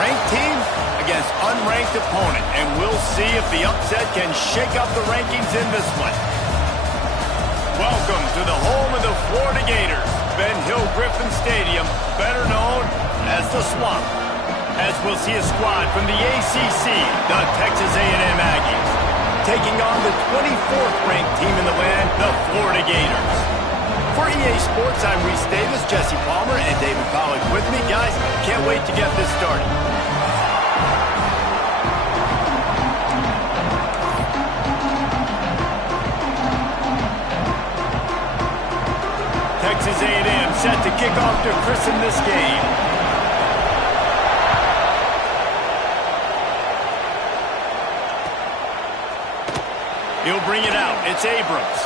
Ranked team against unranked opponent, and we'll see if the upset can shake up the rankings in this one. Welcome to the home of the Florida Gators, Ben Hill Griffin Stadium, better known as the Swamp, as we'll see a squad from the ACC, the Texas A&M Aggies, taking on the 24th ranked team in the land, the Florida Gators. For EA Sports, I'm Reese Davis, Jesse Palmer, and David Pollack with me. Guys, can't wait to get this started. Texas A&M set to kick off to christen this game. He'll bring it out. It's Abrams.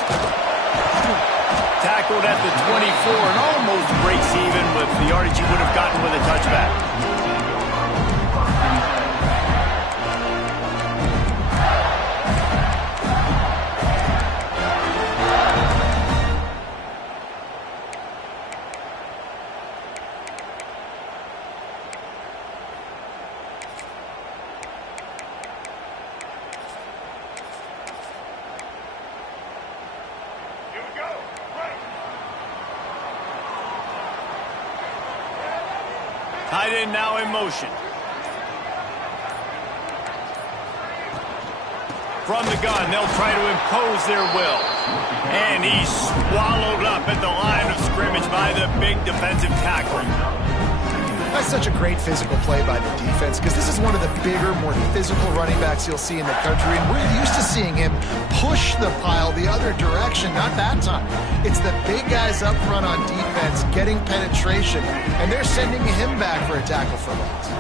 Tackled at the 24 and almost breaks even with the yardage he would have gotten with a touchback. Tight end now in motion. From the gun, they'll try to impose their will. And he's swallowed up at the line of scrimmage by the big defensive tackle. That's such a great physical play by the defense because this is one of the bigger, more physical running backs you'll see in the country, and we're used to seeing him push the pile the other direction. Not that time. It's the big guys up front on defense getting penetration, and they're sending him back for a tackle for loss.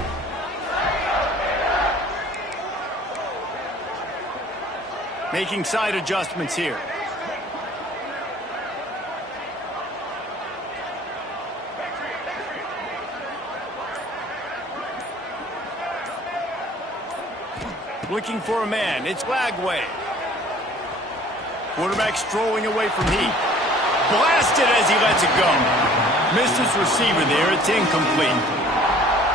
Making side adjustments here. Looking for a man. It's Lagway. Quarterback strolling away from heat. Blasted as he lets it go. Missed his receiver there. It's incomplete.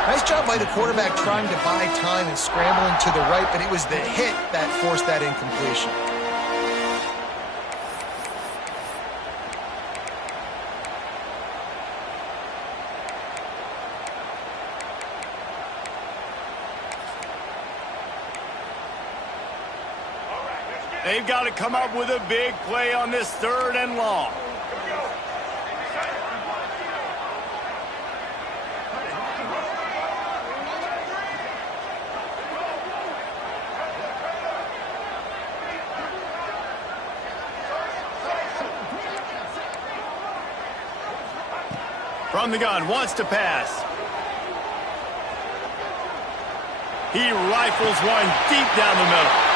Nice job by the quarterback trying to buy time and scrambling to the right, but it was the hit that forced that incompletion. They've got to come up with a big play on this 3rd and long. From the gun, wants to pass. He rifles one deep down the middle.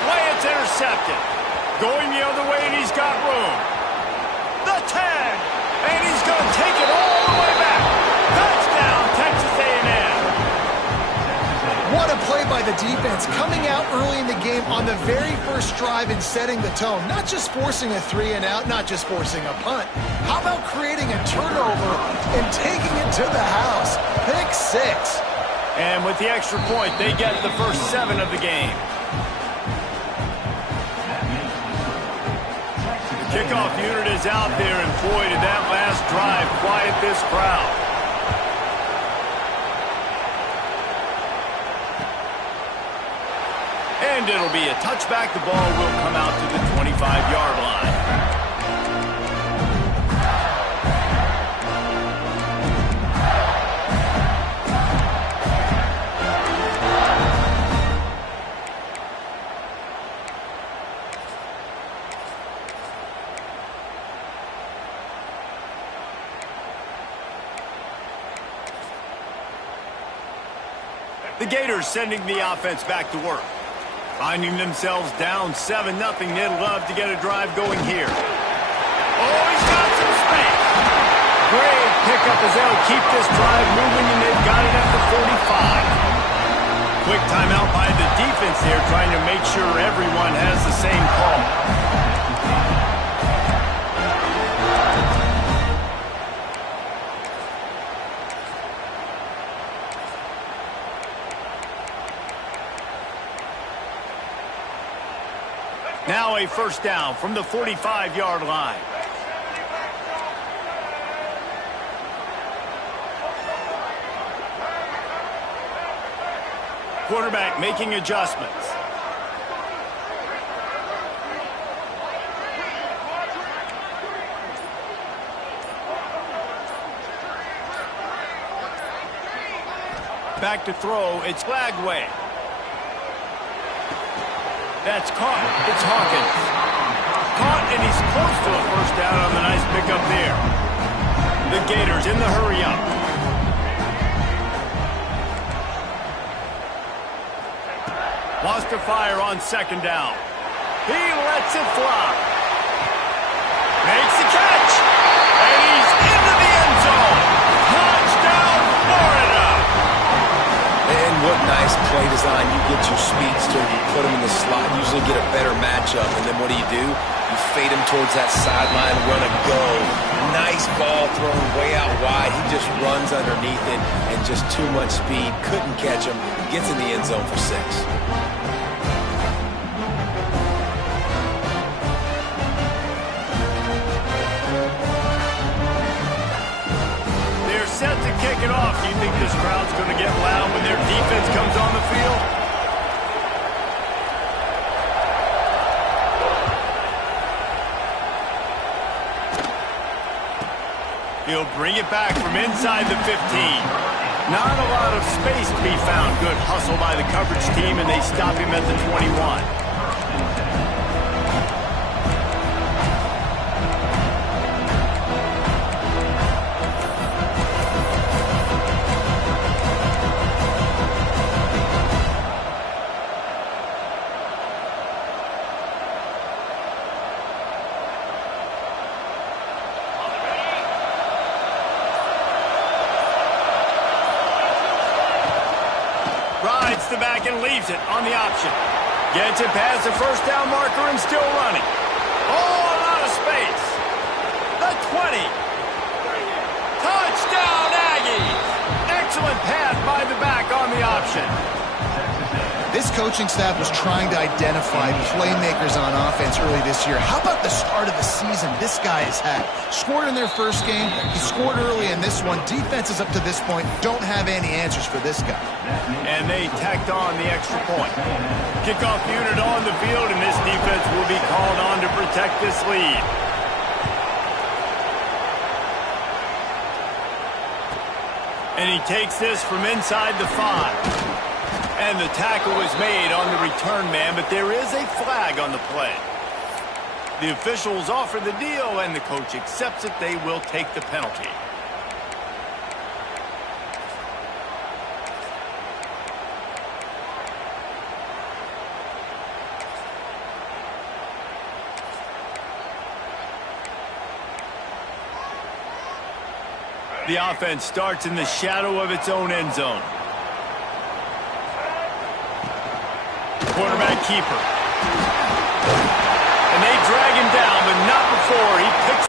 Play, it's intercepted. Going the other way, and he's got room. The 10, and he's going to take it all the way back. Touchdown, Texas A&M. What a play by the defense, coming out early in the game on the very first drive and setting the tone. Not just forcing a 3 and out, not just forcing a punt. How about creating a turnover and taking it to the house? Pick 6. And with the extra point, they get the first 7 of the game. Kickoff unit is out there, and boy, did that last drive quiet this crowd. And it'll be a touchback. The ball will come out to the 25-yard line. The Gators sending the offense back to work. Finding themselves down 7-0. They'd love to get a drive going here. Oh, he's got some space. Great pickup as they'll keep this drive moving, and they've got it at the 45. Quick timeout by the defense here, trying to make sure everyone has the same call. Now a first down from the 45-yard line. Quarterback making adjustments. Back to throw, it's Flagway. That's caught, it's Hawkins. Caught, and he's close to a first down on the nice pickup there. The Gators in the hurry-up. Wants to fire on second down. He lets it fly. Makes the catch. And he's into the end zone. Touchdown, Florida. And what nice play design. You get your speedster, you put him in the slot, usually get a better matchup. And then what do? You fade him towards that sideline, run a go. Nice ball thrown way out wide. He just runs underneath it and just too much speed. Couldn't catch him. Gets in the end zone for 6. Set to kick it off. Do you think this crowd's going to get loud when their defense comes on the field? He'll bring it back from inside the 15. Not a lot of space to be found. Good hustle by the coverage team, and they stop him at the 21. Rides the back and leaves it on the option. Gets it past the first down marker and still running. Oh, a lot of space. The 20. Touchdown, Aggies. Excellent pass by the back on the option. This coaching staff was trying to identify playmakers on offense early this year. How about the start of the season this guy has had? Scored in their first game. He scored early in this one. Defenses up to this point don't have any answers for this guy. And they tacked on the extra point. Kickoff unit on the field, and this defense will be called on to protect this lead. And he takes this from inside the 5. And the tackle was made on the return man, but there is a flag on the play. The officials offer the deal, and the coach accepts it. They will take the penalty. The offense starts in the shadow of its own end zone. Quarterback keeper. And they drag him down, but not before he picks.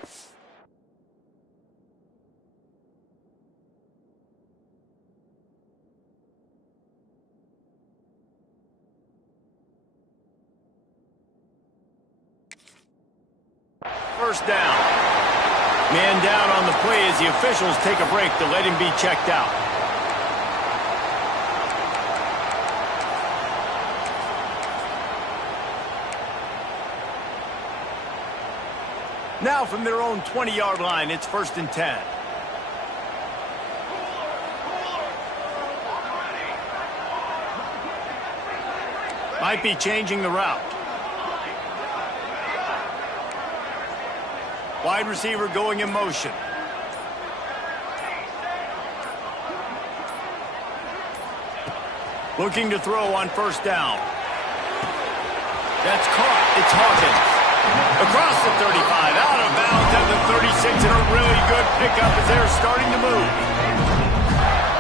First down. Man down on the play as the officials take a break to let him be checked out. Now from their own 20-yard line, it's 1st and 10. Might be changing the route. Wide receiver going in motion. Looking to throw on first down. That's caught. It's Hawkins. Across the 35, out of bounds at the 36, and a really good pickup as they're starting to move.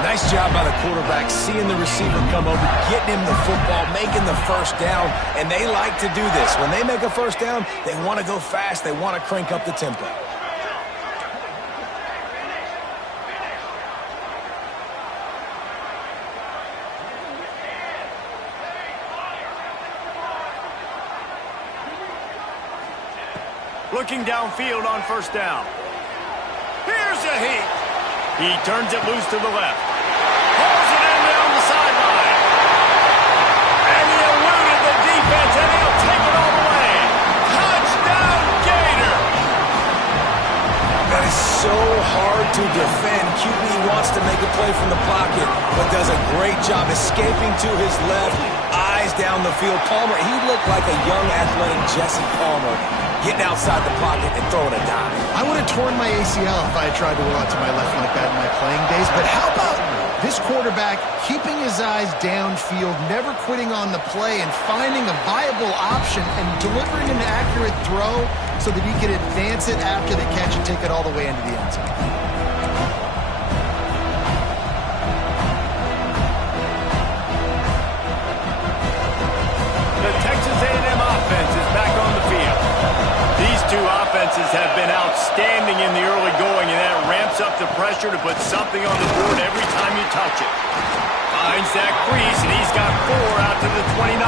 Nice job by the quarterback, seeing the receiver come over, getting him the football, making the first down, and they like to do this. When they make a first down, they want to go fast, they want to crank up the tempo. Looking downfield on first down. Here's a heat. He turns it loose to the left. Pulls it in down the sideline. And he eluded the defense, and he'll take it all the way. Touchdown, Gator! That is so hard to defend. QB wants to make a play from the pocket, but does a great job escaping to his left. Eyes down the field. Palmer, he looked like a young, athletic Jesse Palmer, getting outside the pocket and throwing a dime. I would have torn my ACL if I had tried to roll out to my left like that in my playing days. But how about this quarterback keeping his eyes downfield, never quitting on the play, and finding a viable option and delivering an accurate throw so that he could advance it after the catch and take it all the way into the end zone. The Texas A&M offense is back on the field. These two offenses have been outstanding in the early going, and that ramps up the pressure to put something on the board every time you touch it. Finds that crease, and he's got 4 out to the 29.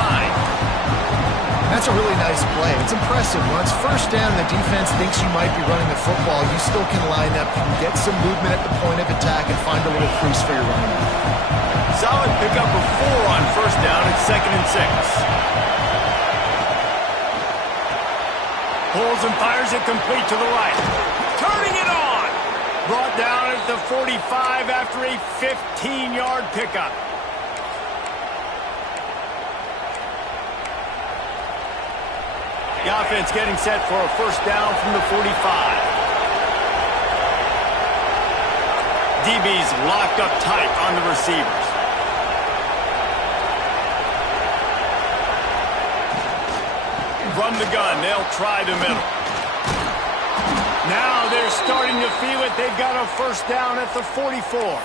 That's a really nice play. It's impressive. When it's first down and the defense thinks you might be running the football, you still can line up, you can get some movement at the point of attack, and find a little crease for your running back. Solid pickup of 4 on first down at 2nd and 6. Pulls and fires it complete to the right. Turning it on. Brought down at the 45 after a 15-yard pickup. The offense getting set for a first down from the 45. DB's locked up tight on the receivers. Run the gun. They'll try the middle. Now they're starting to feel it. They've got a first down at the 44.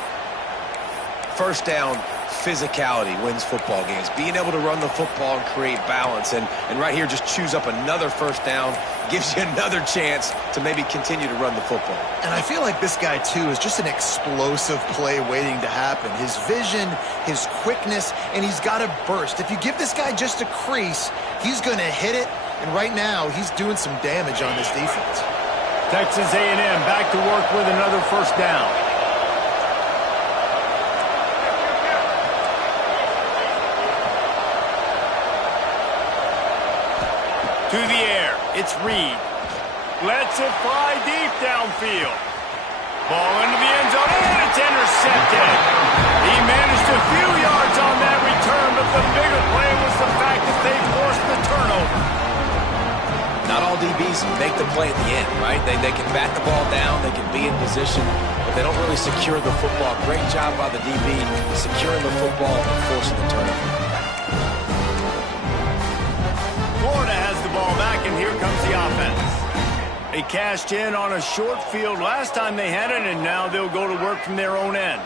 First down, physicality wins football games. Being able to run the football and create balance. And right here, just choose up another first down. Gives you another chance to maybe continue to run the football. And I feel like this guy, too, is just an explosive play waiting to happen. His vision, his quickness, and he's got a burst. If you give this guy just a crease, he's going to hit it. And right now, he's doing some damage on this defense. Texas A&M back to work with another first down. To the air, it's Reed. Lets it fly deep downfield. Ball into the end zone, and it's intercepted. He managed a few yards on that return, but the bigger play was the fact that they forced the turnover. Not all DBs make the play at the end, right? They can bat the ball down, they can be in position, but they don't really secure the football. Great job by the DB securing the football and forcing the turnover. Florida has the ball back, and here comes the offense. They cashed in on a short field last time they had it, and now they'll go to work from their own end.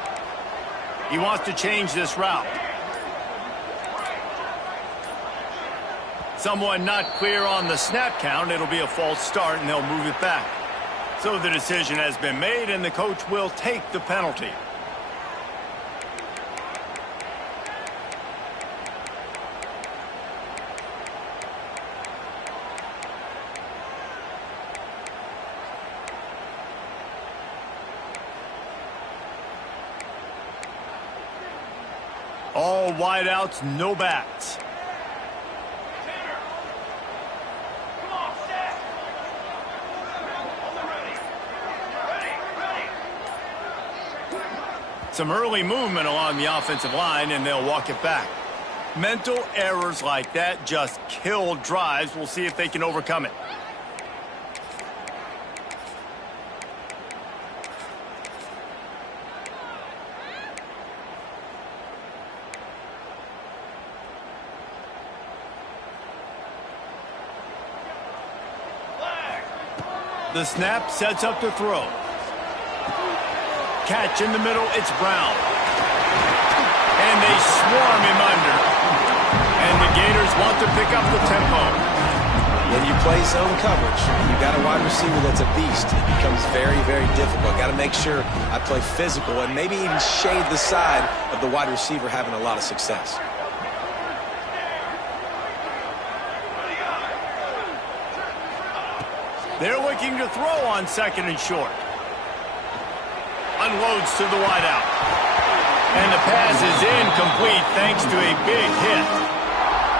He wants to change this route. Someone not clear on the snap count. It'll be a false start, and they'll move it back. So the decision has been made, and the coach will take the penalty. All wideouts, no backs. Some early movement along the offensive line, and they'll walk it back. Mental errors like that just kill drives. We'll see if they can overcome it. The snap sets up the throw. Catch in the middle, it's Brown. And they swarm him under. And the Gators want to pick up the tempo. When you play zone coverage, you got a wide receiver that's a beast. It becomes very, very difficult. Got to make sure I play physical and maybe even shade the side of the wide receiver having a lot of success. They're looking to throw on 2nd and short. Unloads to the wideout. And the pass is incomplete thanks to a big hit.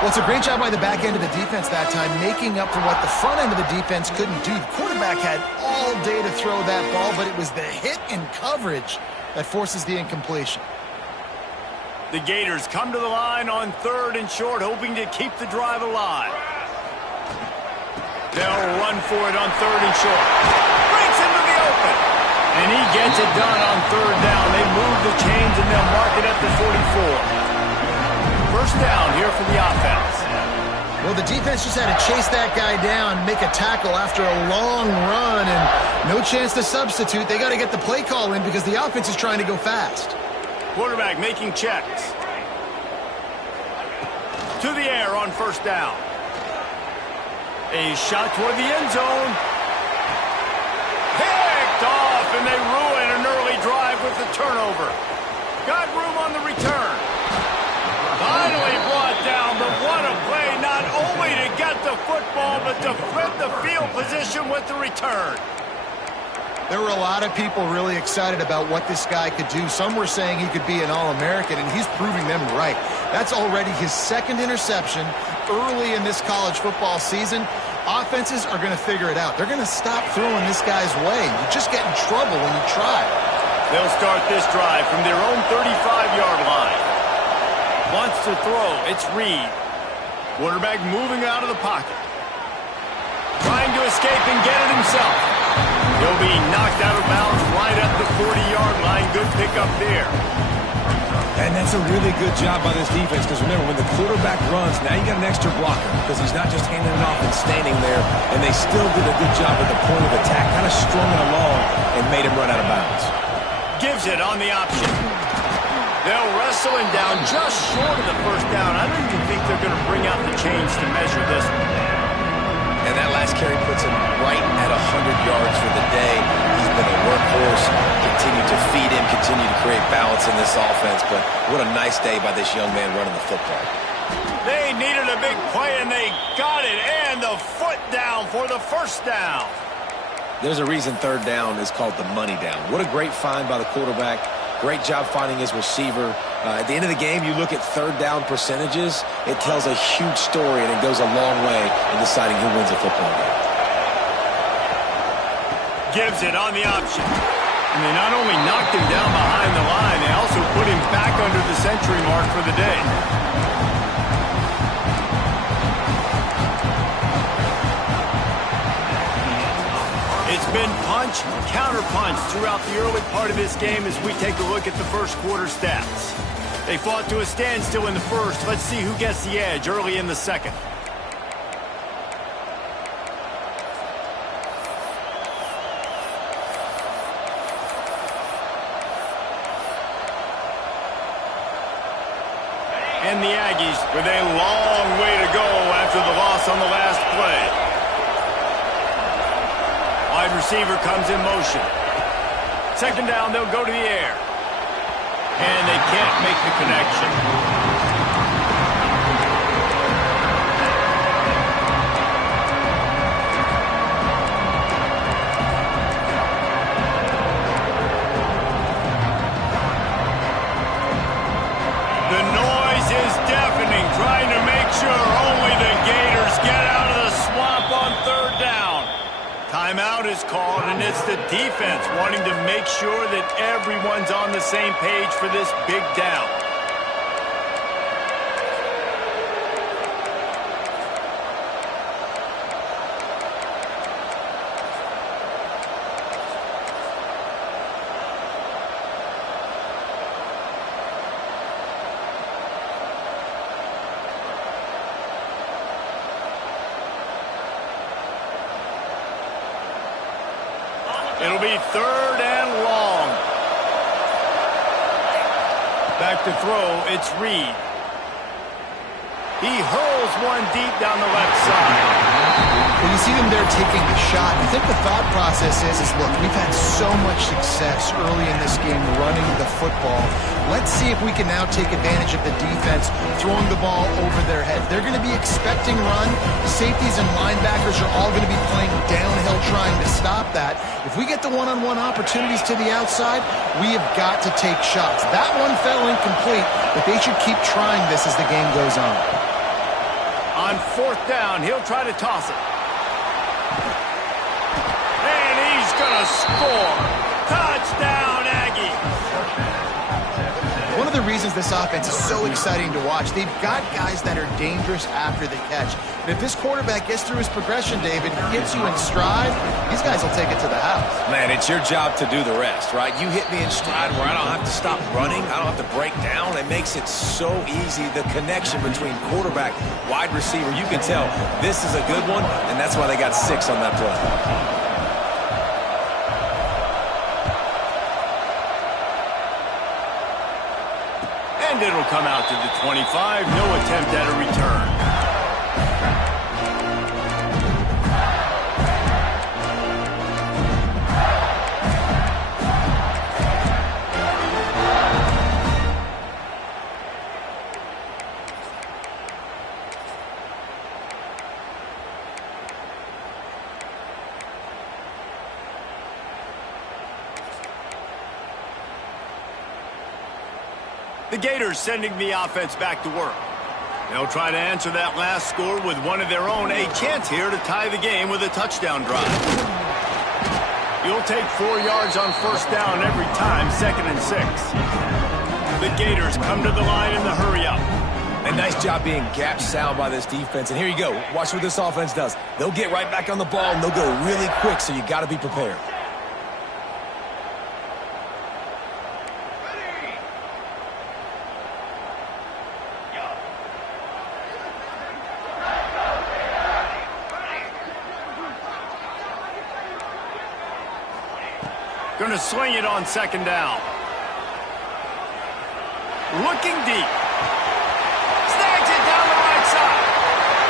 Well, it's a great job by the back end of the defense that time, making up for what the front end of the defense couldn't do. The quarterback had all day to throw that ball, but it was the hit in coverage that forces the incompletion. The Gators come to the line on 3rd and short, hoping to keep the drive alive. They'll run for it on 3rd and short. Breaks into the open. And he gets it done on 3rd down. They move the chains and they'll mark it at the 44. First down here for the offense. Well, the defense just had to chase that guy down, make a tackle after a long run, and no chance to substitute. They got to get the play call in because the offense is trying to go fast. Quarterback making checks. To the air on 1st down. A shot toward the end zone. Picked off, and they ruin an early drive with the turnover. Got room on the return. Finally brought down, but what a play, not only to get the football, but to flip the field position with the return. There were a lot of people really excited about what this guy could do. Some were saying he could be an All-American, and he's proving them right. That's already his 2nd interception early in this college football season. Offenses are going to figure it out. They're going to stop throwing this guy's way. You just get in trouble when you try. They'll start this drive from their own 35-yard line. Wants to throw. It's Reed. Quarterback moving out of the pocket. Trying to escape and get it himself. He'll be knocked out of bounds right at the 40-yard line. Good pickup there. And that's a really good job by this defense because remember, when the quarterback runs, now you got an extra blocker because he's not just handing it off and standing there, and they still did a good job at the point of attack, kind of strung it along and made him run out of bounds. Gives it on the option. They'll wrestle him down just short of the 1st down. I don't even think they're going to bring out the chains to measure this one. And that last carry puts him right at 100 yards for the day. He's been a workhorse, continue to feed him, continue to create balance in this offense. But what a nice day by this young man running the football. They needed a big play, and they got it. And the foot down for the 1st down. There's a reason 3rd down is called the money down. What a great find by the quarterback. Great job finding his receiver. At the end of the game, you look at 3rd down percentages. It tells a huge story, and it goes a long way in deciding who wins a football game. Gives it on the option. And they not only knocked him down behind the line, they also put him back under the century mark for the day. It's been punch, counter-punch throughout the early part of this game as we take a look at the 1st quarter stats. They fought to a standstill in the 1st. Let's see who gets the edge early in the 2nd. And the Aggies with a long way to go after the loss on the last play. Wide receiver comes in motion. 2nd down, they'll go to the air. And they can't make the connection. The noise is deafening, trying to make sure only the Gators get out of the swamp on 3rd down. Timeout is called, and it's the defense wanting to make sure that everyone's on the same page for this big down. It'll be 3rd and long. Back to throw, it's Reed. He hurls one deep down the left side. Well, you see them there taking the shot. I think the thought process is look, we've had so much success early in this game running the football. Let's see if we can now take advantage of the defense throwing the ball over their head. They're going to be expecting run. Safeties and linebackers are all going to be playing downhill trying to stop that. If we get the one-on-one opportunities to the outside, we have got to take shots. That one fell incomplete, but they should keep trying this as the game goes on. On fourth down, he'll try to toss it. And he's going to score. Touchdown, Aggie. One of the reasons this offense is so exciting to watch, they've got guys that are dangerous after the catch. And if this quarterback gets through his progression, David, gets you in stride, these guys will take it to the house. Man, it's your job to do the rest, right? You hit me in stride where I don't have to stop running. I don't have to break down. It makes it so easy. The connection between quarterback, wide receiver, you can tell this is a good one, and that's why they got 6 on that play. And it'll come out to the 25. No attempt at a return. The Gators sending the offense back to work. They'll try to answer that last score with one of their own. A chance here to tie the game with a touchdown drive. You'll take 4 yards on first down every time, 2nd and 6. The Gators come to the line in the hurry-up. And nice job being gap sound by this defense. And here you go. Watch what this offense does. They'll get right back on the ball, and they'll go really quick, so you got to be prepared. Going to sling it on 2nd down. Looking deep. Snags it down the right side.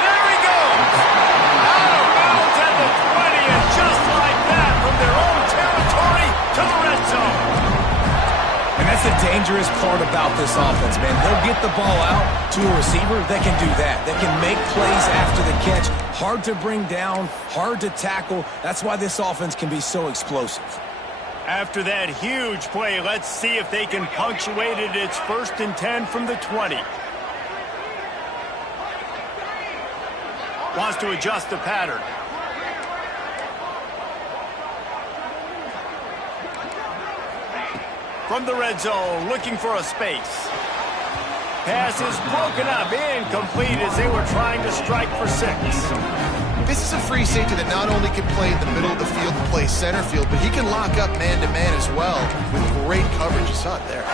There he goes. Out of bounds at the 20, and just like that, from their own territory to the red zone. And that's the dangerous part about this offense, man. They'll get the ball out to a receiver that can do that. That can make plays after the catch. Hard to bring down, hard to tackle. That's why this offense can be so explosive. After that huge play, let's see if they can punctuate it. It's 1st and 10 from the 20. Wants to adjust the pattern. From the red zone, looking for a space. Pass is broken up, incomplete as they were trying to strike for 6. This is a free safety that not only can play in the middle of the field and play center field, but he can lock up man-to-man as well with great coverage. You saw it there.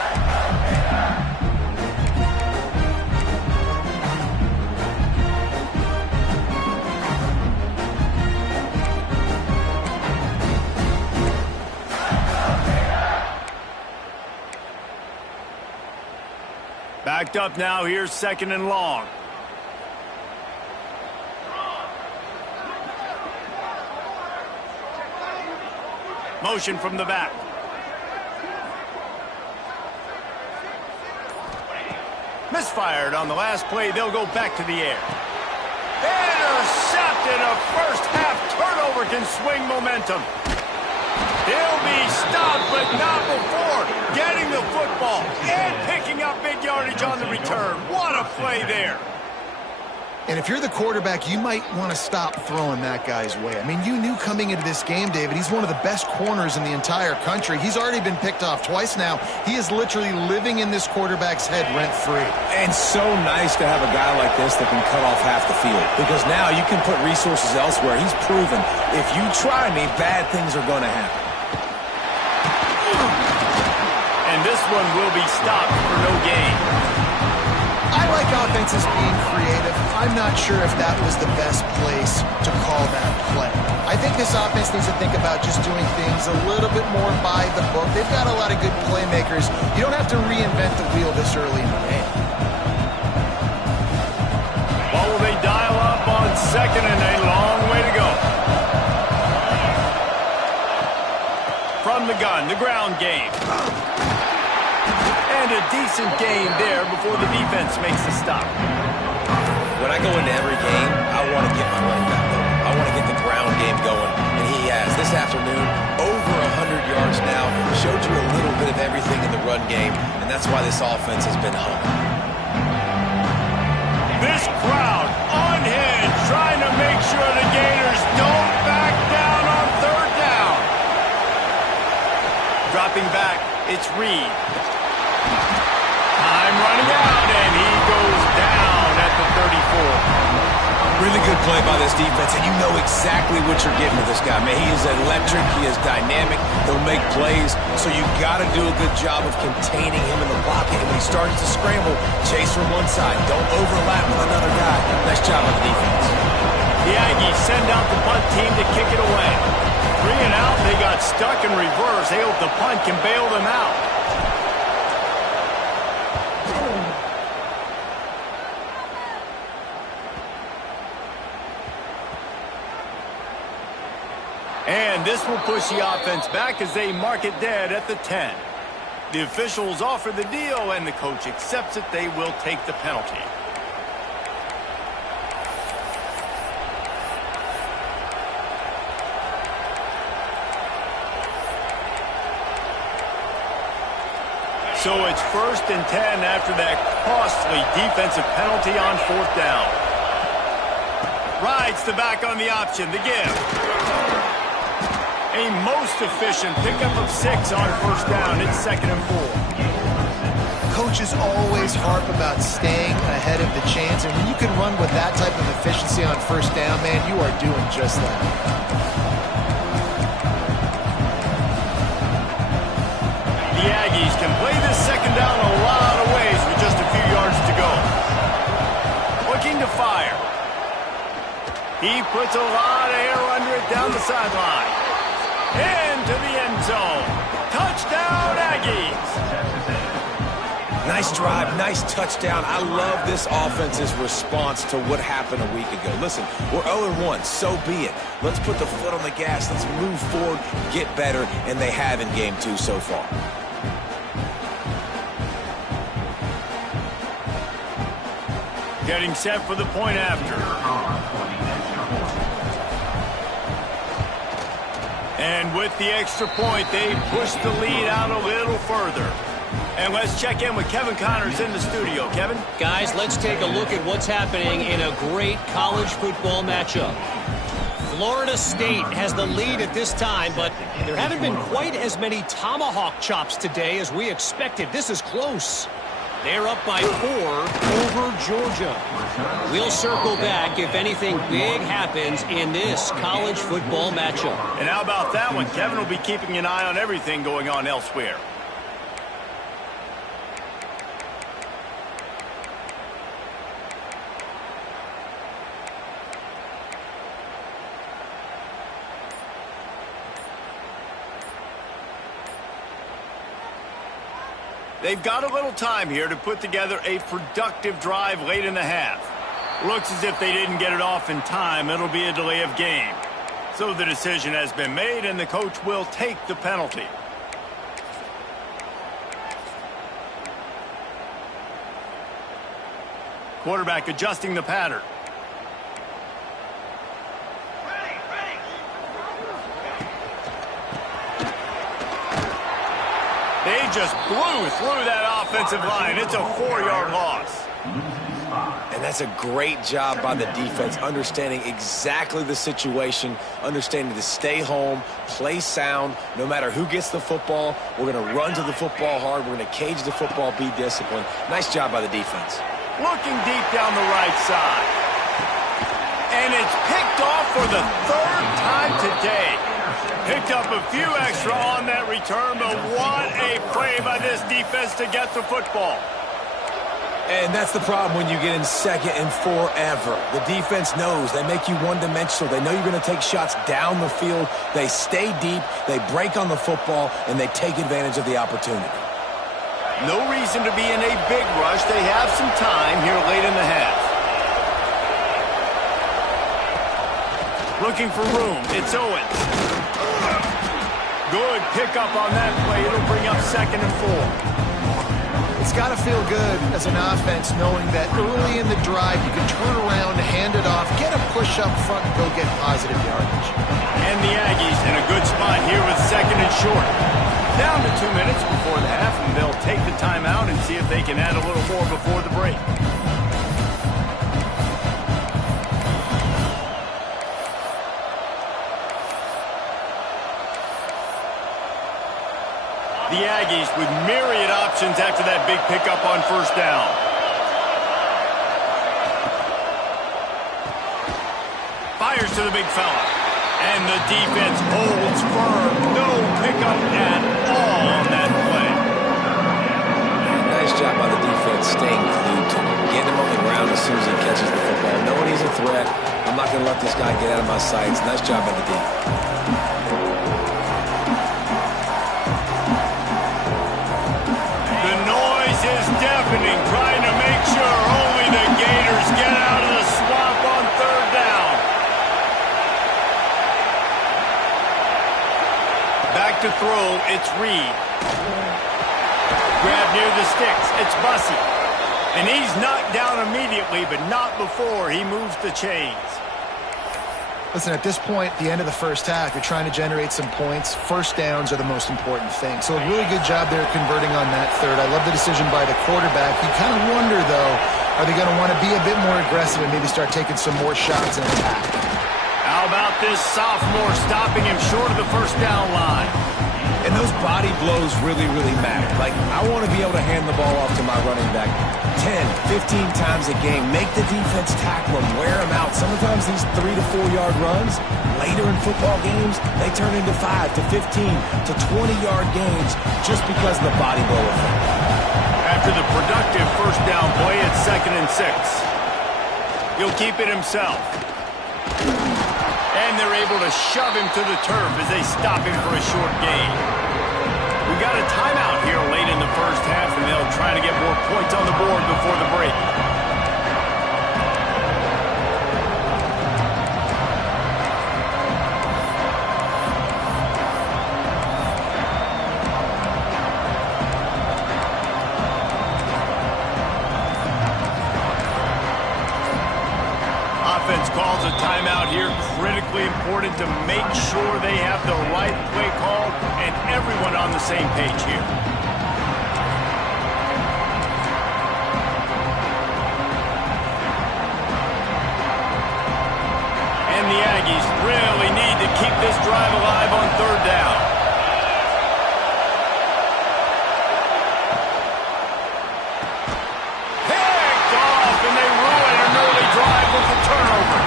Backed up now, here's 2nd and long. Motion from the back. Misfired on the last play. They'll go back to the air. Intercepted. A first half turnover can swing momentum. He'll be stopped, but not before getting the football and picking up big yardage on the return. What a play there. And if you're the quarterback, you might want to stop throwing that guy's way. I mean, you knew coming into this game, David, he's one of the best corners in the entire country. He's already been picked off twice now. He is literally living in this quarterback's head rent-free. And so nice to have a guy like this that can cut off half the field. Because now you can put resources elsewhere. He's proven, if you try me, bad things are going to happen. And this one will be stopped for no gain. I like offenses being creative. I'm not sure if that was the best place to call that play. I think this offense needs to think about just doing things a little bit more by the book. They've got a lot of good playmakers. You don't have to reinvent the wheel this early in the game. from the gun, the ground game. And a decent gain there before the defense makes the stop. When I go into every game, I want to get my running back going. I want to get the ground game going, and he has. This afternoon, over 100 yards now, showed you a little bit of everything in the run game, and that's why this offense has been humming. This crowd unhinged, trying to make sure the Gators don't back down on third down. Dropping back, it's Reed. Time running out, and he goes down at the 34. Really good play by this defense, and you know exactly what you're getting with this guy. Man, he is electric, he is dynamic, he'll make plays, so you got to do a good job of containing him in the pocket. And when he starts to scramble, chase from one side. Don't overlap with another guy. Nice job on the defense. The Aggies send out the punt team to kick it away. 3 and out, they got stuck in reverse. They hope the punt can bail them out. And this will push the offense back as they mark it dead at the 10. The officials offer the deal, and the coach accepts it. They will take the penalty. So it's 1st and 10 after that costly defensive penalty on 4th down. Rides the back on the option, the give. A most efficient pickup of 6 on 1st down. It's 2nd and 4. Coaches always harp about staying ahead of the chains, and when you can run with that type of efficiency on 1st down, man, you are doing just that. The Aggies can play this 2nd down a lot of ways with just a few yards to go. Looking to fire. He puts a lot of air under it down the sideline. Into the end zone. Touchdown, Aggies. Nice drive, nice touchdown. I love this offense's response to what happened a week ago. Listen, we're 0-1, so be it. Let's put the foot on the gas. Let's move forward, get better, and they have in game 2 so far. Getting set for the point after. And with the extra point, they push the lead out a little further. And let's check in with Kevin Connors in the studio. Kevin? Guys, let's take a look at what's happening in a great college football matchup. Florida State has the lead at this time, but there haven't been quite as many tomahawk chops today as we expected. This is close. They're up by 4 over Georgia. We'll circle back if anything big happens in this college football matchup. And how about that one? Kevin will be keeping an eye on everything going on elsewhere. They've got a little time here to put together a productive drive late in the half. Looks as if they didn't get it off in time. It'll be a delay of game. So the decision has been made, and the coach will take the penalty. Quarterback adjusting the pattern. They just blew through that offensive line. It's a 4-yard loss. And that's a great job by the defense, understanding exactly the situation, understanding to stay home, play sound. No matter who gets the football, we're going to run to the football hard. We're going to cage the football, be disciplined. Nice job by the defense. Looking deep down the right side. And it's picked off for the 3rd time today. Picked up a few extra on that return, but what a play by this defense to get the football. And that's the problem when you get in 2nd and forever. The defense knows. They make you one-dimensional. They know you're going to take shots down the field. They stay deep, they break on the football, and they take advantage of the opportunity. No reason to be in a big rush. They have some time here late in the half. Looking for room. It's Owens. Good pickup on that play. It'll bring up 2nd and 4. It's got to feel good as an offense knowing that early in the drive you can turn around, hand it off, get a push up front, and go get positive yardage. And the Aggies in a good spot here with 2nd and short. Down to 2 minutes before the half, and they'll take the timeout and see if they can add a little more before the break. The Aggies with myriad options after that big pickup on 1st down. Fires to the big fella. And the defense holds firm. No pickup at all on that play. Nice job by the defense staying glued to him. Getting him on the ground as soon as he catches the football. Knowing he's a threat, I'm not going to let this guy get out of my sights. Nice job by the defense. Trying to make sure only the Gators get out of the swamp on 3rd down. Back to throw, it's Reed. Grab near the sticks, it's Bussey. And he's knocked down immediately, but not before he moves the chains. Listen, at this point, the end of the first half, you're trying to generate some points. 1st downs are the most important thing. So a really good job there converting on that 3rd. I love the decision by the quarterback. You kind of wonder, though, are they going to want to be a bit more aggressive and maybe start taking some more shots in attack? How about this sophomore stopping him short of the 1st down line? And those body blows really, really matter. Like, I want to be able to hand the ball off to my running back 10, 15 times a game. Make the defense tackle him, wear him out. Sometimes these 3 to 4 yard runs, later in football games, they turn into 5 to 15 to 20 yard gains just because of the body blow effect. After the productive 1st down play, it's 2nd and 6. He'll keep it himself. And they're able to shove him to the turf as they stop him for a short gain. We got a timeout here late in the first half, and they'll try to get more points on the board before the break. Offense calls a timeout here. Critically important to make sure they have the right play call and everyone on the same page here. And the Aggies really need to keep this drive alive on 3rd down. Picked off, and they ruin an early drive with the turnover.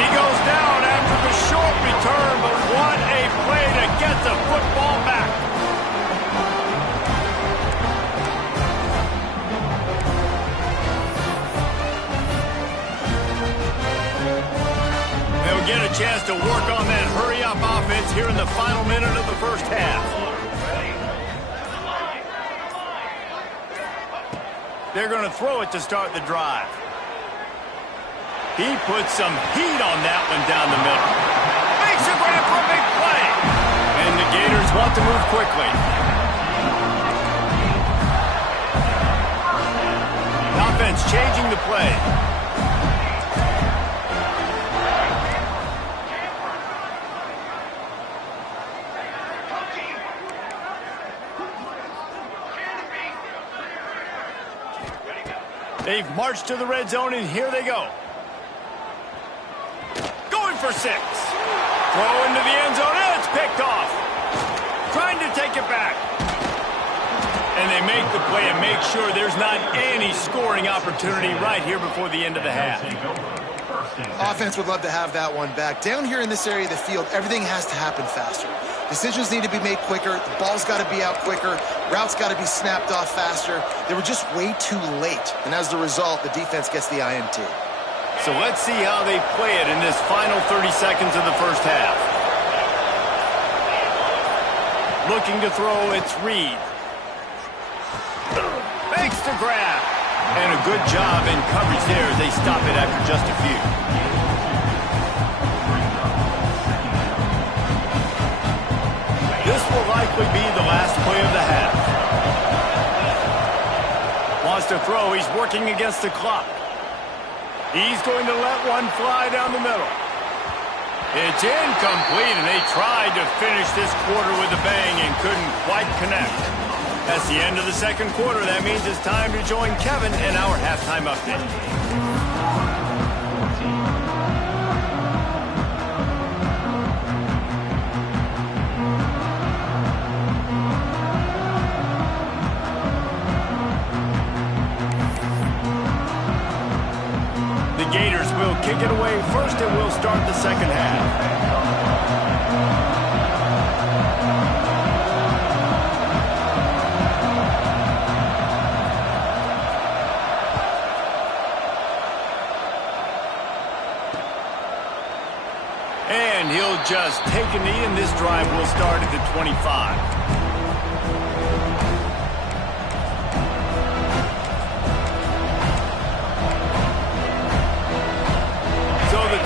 He goes down after the short return, but what a play to get the football back. They'll get a chance to work on that hurry-up offense here in the final minute of the first half. They're going to throw it to start the drive. He puts some heat on that one down the middle. Makes a grab for a big play. And the Gators want to move quickly. Offense changing the play. They've marched to the red zone, and here they go. Going for 6. Throw into the end zone, and it's picked off. Trying to take it back. And they make the play and make sure there's not any scoring opportunity right here before the end of the half. Offense would love to have that one back. Down here in this area of the field, everything has to happen faster. Decisions need to be made quicker. The ball's got to be out quicker. Routes got to be snapped off faster. They were just way too late. And as the result, the defense gets the INT. So let's see how they play it in this final 30 seconds of the first half. Looking to throw, it's Reed. Makes the grab. And a good job in coverage there as they stop it after just a few. This likely be the last play of the half. Wants to throw. He's working against the clock. He's going to let one fly down the middle. It's incomplete, and they tried to finish this quarter with a bang and couldn't quite connect. That's the end of the second quarter. That means it's time to join Kevin in our halftime update. The Gators will kick it away first, and we'll start the second half. And he'll just take a knee, and this drive will start at the 25.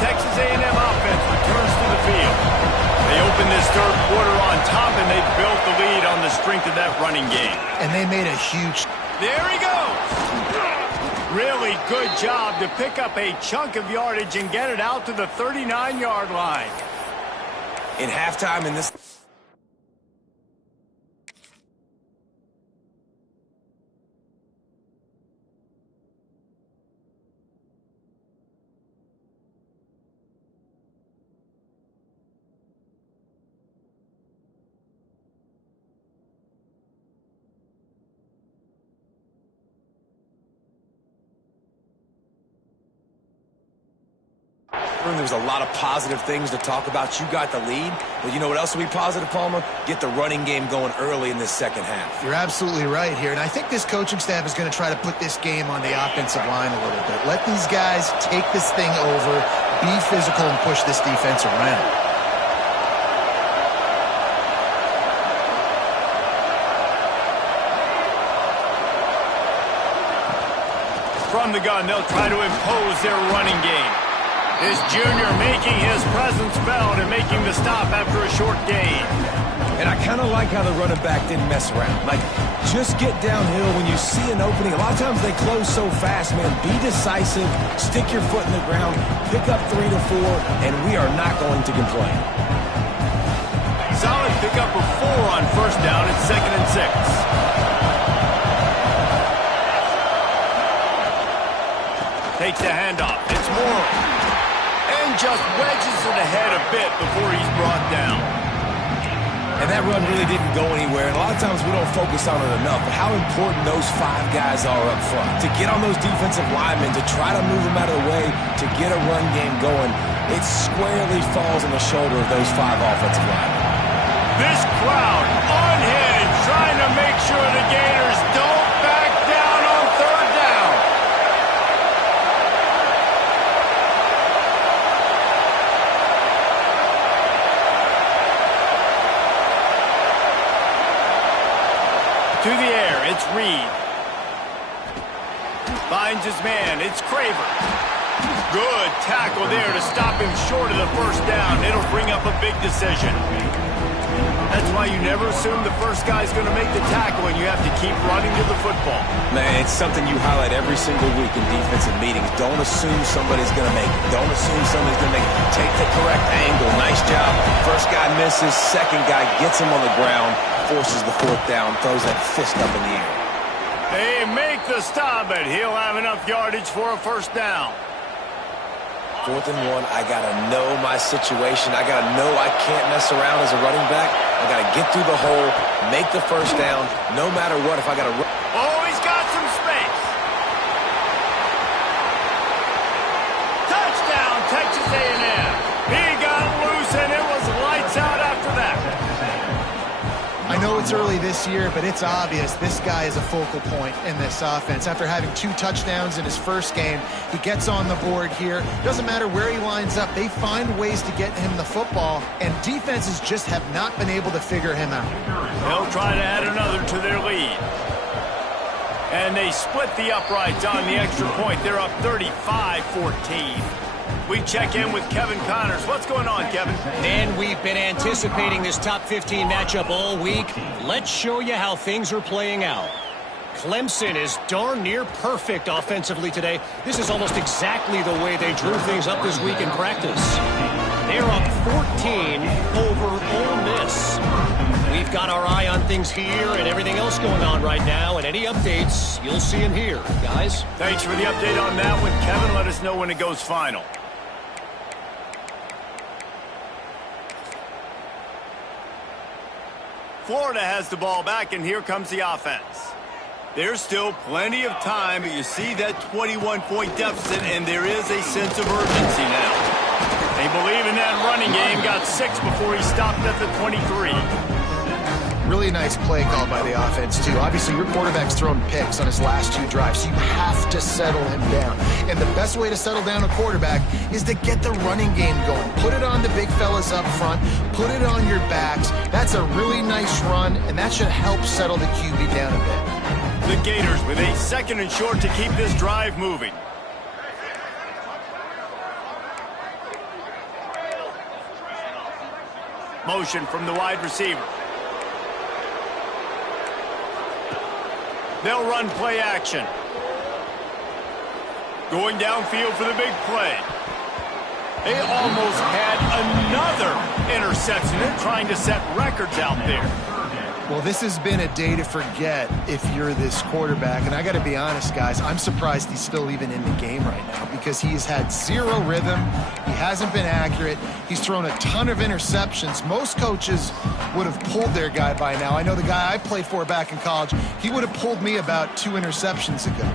Texas A&M offense returns to the field. They open this third quarter on top, and they built the lead on the strength of that running game. And they made a huge... There he goes! Really good job to pick up a chunk of yardage and get it out to the 39-yard line. In halftime in this... There was a lot of positive things to talk about. You got the lead, but you know what else will be positive, Palmer? Get the running game going early in this second half. You're absolutely right here, and I think this coaching staff is going to try to put this game on the offensive line a little bit. Let these guys take this thing over, be physical, and push this defense around. From the gun, they'll try to impose their running game. This junior making his presence felt and making the stop after a short gain. And I kind of like how the running back didn't mess around. Like, just get downhill when you see an opening. A lot of times they close so fast, man. Be decisive, stick your foot in the ground, pick up 3 to 4, and we are not going to complain. Solid pickup of 4 on first down at 2nd and 6. Takes the handoff. It's Moore. And just wedges it ahead a bit before he's brought down. And that run really didn't go anywhere. And a lot of times we don't focus on it enough. But how important those 5 guys are up front. To get on those defensive linemen, to try to move them out of the way, to get a run game going, it squarely falls on the shoulder of those 5 offensive linemen. This crowd unhinged, trying to make sure the Gators don't back down on third down. To the air, it's Reed. Finds his man, it's Craver. Good tackle there to stop him short of the first down. It'll bring up a big decision. That's why you never assume the first guy's going to make the tackle, and you have to keep running to the football. Man, it's something you highlight every single week in defensive meetings. Don't assume somebody's going to make it. Don't assume somebody's going to make it. Take the correct angle. Nice job. First guy misses. Second guy gets him on the ground, forces the 4th down, throws that fist up in the air. They make the stop, but he'll have enough yardage for a first down. 4th and 1, I got to know my situation. I got to know I can't mess around as a running back. I got to get through the hole, make the first down, no matter what. If I got to run. Oh, he's got some space. Touchdown, Texas A&M. He got loose, and it was lights out after that. I know it's early this year, but it's obvious this guy is a focal point in this offense. After having 2 touchdowns in his first game, he gets on the board here. Doesn't matter where he lines up, they find ways to get him the football, and defenses just have not been able to figure him out. They'll try to add another to their lead. And they split the uprights on the extra point. They're up 35-14. We check in with Kevin Connors. What's going on, Kevin? Man, we've been anticipating this top 15 matchup all week. Let's show you how things are playing out. Clemson is darn near perfect offensively today. This is almost exactly the way they drew things up this week in practice. They're up 14 over Ole Miss. We've got our eye on things here and everything else going on right now, and any updates, you'll see them here, guys. Thanks for the update on that one, Kevin. Let us know when it goes final. Florida has the ball back, and here comes the offense. There's still plenty of time, but you see that 21-point deficit, and there is a sense of urgency now. They believe in that running game, got 6 before he stopped at the 23. Really nice play call by the offense, too. Obviously, your quarterback's thrown picks on his last 2 drives, so you have to settle him down. And the best way to settle down a quarterback is to get the running game going. Put it on the big fellas up front. Put it on your backs. That's a really nice run, and that should help settle the QB down a bit. The Gators with a 2nd and short to keep this drive moving. Motion from the wide receiver. They'll run play action. Going downfield for the big play. They almost had another interception. They're trying to set records out there. Well, this has been a day to forget if you're this quarterback. And I got to be honest, guys, I'm surprised he's still even in the game right now because he's had 0 rhythm. He hasn't been accurate. He's thrown a ton of interceptions. Most coaches would have pulled their guy by now. I know the guy I played for back in college, he would have pulled me about 2 interceptions ago.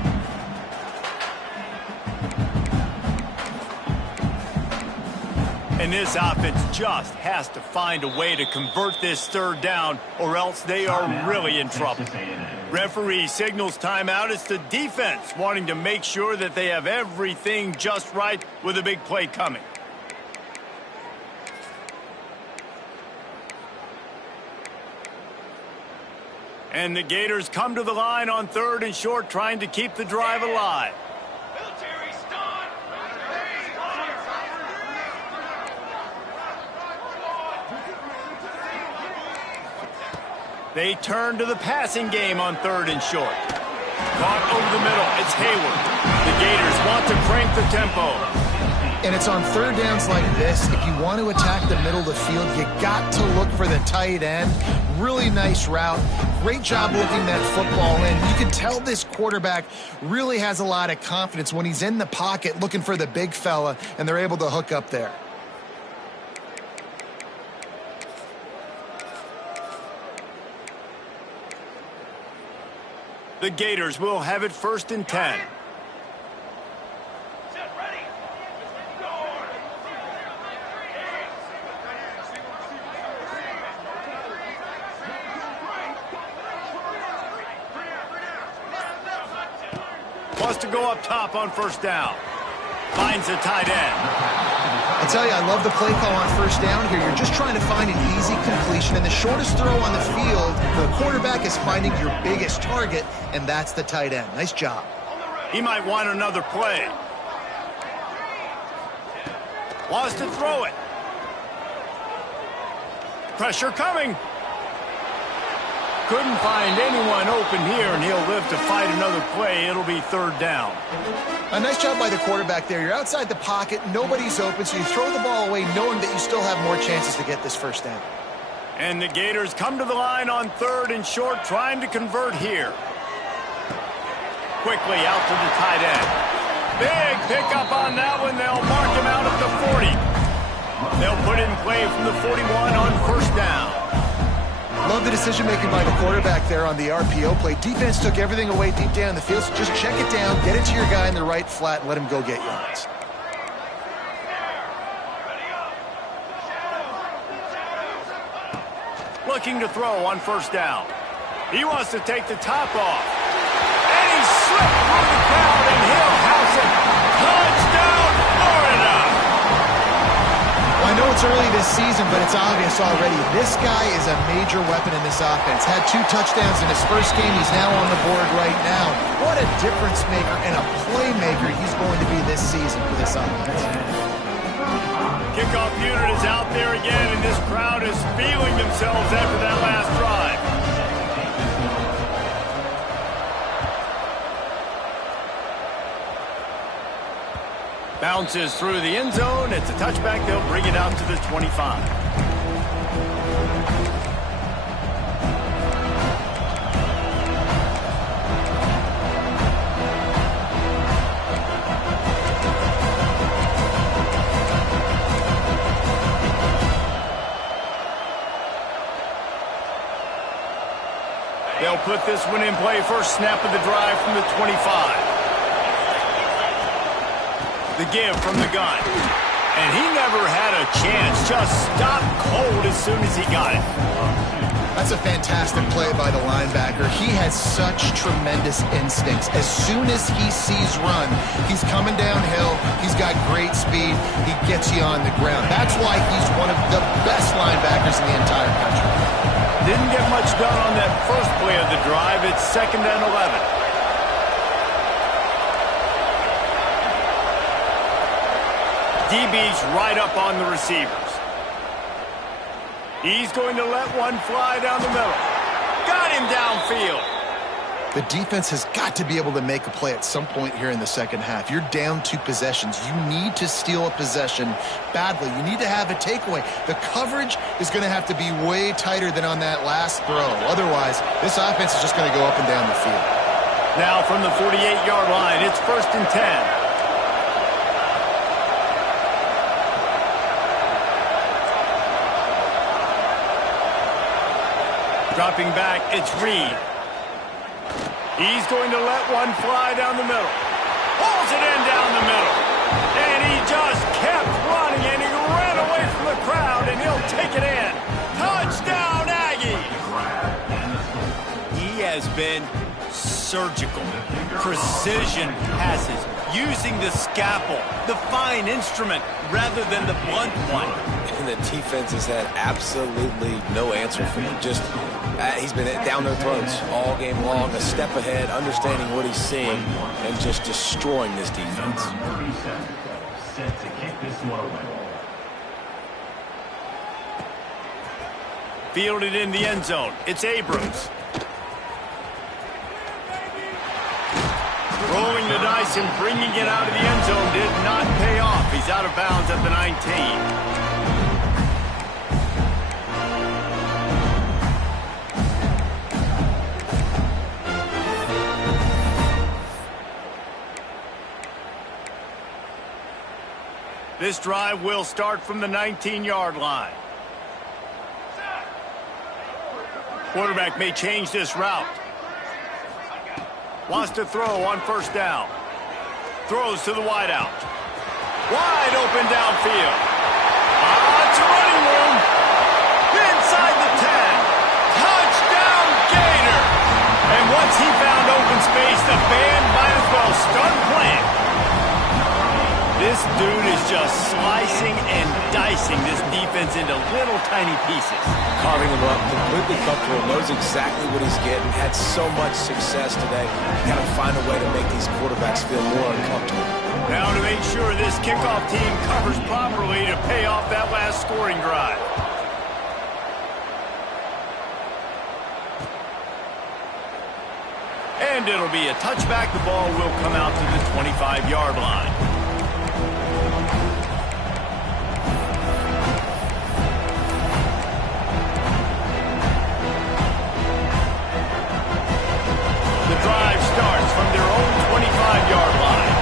And this offense just has to find a way to convert this 3rd down, or else they are really in trouble. Referee signals timeout. It's the defense wanting to make sure that they have everything just right with a big play coming. And the Gators come to the line on 3rd and short, trying to keep the drive alive. They turn to the passing game on 3rd and short. Caught over the middle. It's Hayward. The Gators want to crank the tempo. And it's on 3rd downs like this. If you want to attack the middle of the field, you got to look for the tight end. Really nice route. Great job looking that football in. You can tell this quarterback really has a lot of confidence when he's in the pocket looking for the big fella, and they're able to hook up there. The Gators will have it 1st and 10. Wants to go up top on 1st down. Finds a tight end. I tell you, I love the play call on 1st down here. You're just trying to find an easy completion, and the shortest throw on the field for the quarterback is finding your biggest target, and that's the tight end. Nice job. He might want another play. Wants to throw it. Pressure coming. Couldn't find anyone open here, and he'll live to fight another play. It'll be 3rd down. A nice job by the quarterback there. You're outside the pocket, nobody's open, so you throw the ball away knowing that you still have more chances to get this 1st down. And the Gators come to the line on 3rd and short, trying to convert here. Quickly out to the tight end. Big pickup on that one. They'll mark him out at the 40. They'll put in play from the 41 on 1st down. Love the decision-making by the quarterback there on the RPO play. Defense took everything away deep down the field, so just check it down, get it to your guy in the right flat, and let him go get yards. Looking to throw on 1st down. He wants to take the top off. And he slipped through the crowd, and he'll house it. Touchdown, Florida! I know it's early this season, but it's obvious already. This guy is a major weapon in this offense. Had 2 touchdowns in his first game. He's now on the board right now. What a difference maker and a playmaker he's going to be this season for this offense. Kickoff unit is out there again, and this crowd is feeling themselves after that last drive. Bounces through the end zone. It's a touchback. They'll bring it out to the 25. They'll put this one in play. First snap of the drive from the 25. The give from the gun. And he never had a chance. Just stopped cold as soon as he got it. That's a fantastic play by the linebacker. He has such tremendous instincts. As soon as he sees run, he's coming downhill. He's got great speed. He gets you on the ground. That's why he's one of the best linebackers in the entire country. Didn't get much done on that first play of the drive. It's 2nd and 11. DB's right up on the receivers. He's going to let one fly down the middle. Got him downfield. The defense has got to be able to make a play at some point here in the second half. You're down 2 possessions. You need to steal a possession badly. You need to have a takeaway. The coverage is going to have to be way tighter than on that last throw. Otherwise, this offense is just going to go up and down the field. Now from the 48-yard line, it's 1st and 10. Dropping back, it's Reed. He's going to let one fly down the middle. Pulls it in down the middle. And he just kept running, and he ran away from the crowd, and he'll take it in. Touchdown, Aggies! He has been surgical. Precision passes, using the scalpel, the fine instrument, rather than the blunt one. And the defense has had absolutely no answer for him. Just, he's been down their throats all game long, a step ahead, understanding what he's seeing, and just destroying this defense. Set to kick this one away. Fielded in the end zone. It's Abrams. Rolling the dice and bringing it out of the end zone did not pay off. He's out of bounds at the 19. This drive will start from the 19-yard line. Quarterback may change this route. Wants to throw on 1st down. Throws to the wideout. Wide open downfield. It's a running room. Inside the 10. Touchdown, Gator. And once he found open space, the band might as well start playing. This dude is just slicing and dicing this defense into little tiny pieces. Carving him up, completely comfortable, knows exactly what he's getting, had so much success today. You got to find a way to make these quarterbacks feel more uncomfortable. Now to make sure this kickoff team covers properly to pay off that last scoring drive. And it'll be a touchback. The ball will come out to the 25-yard line. Drive starts from their own 25-yard line.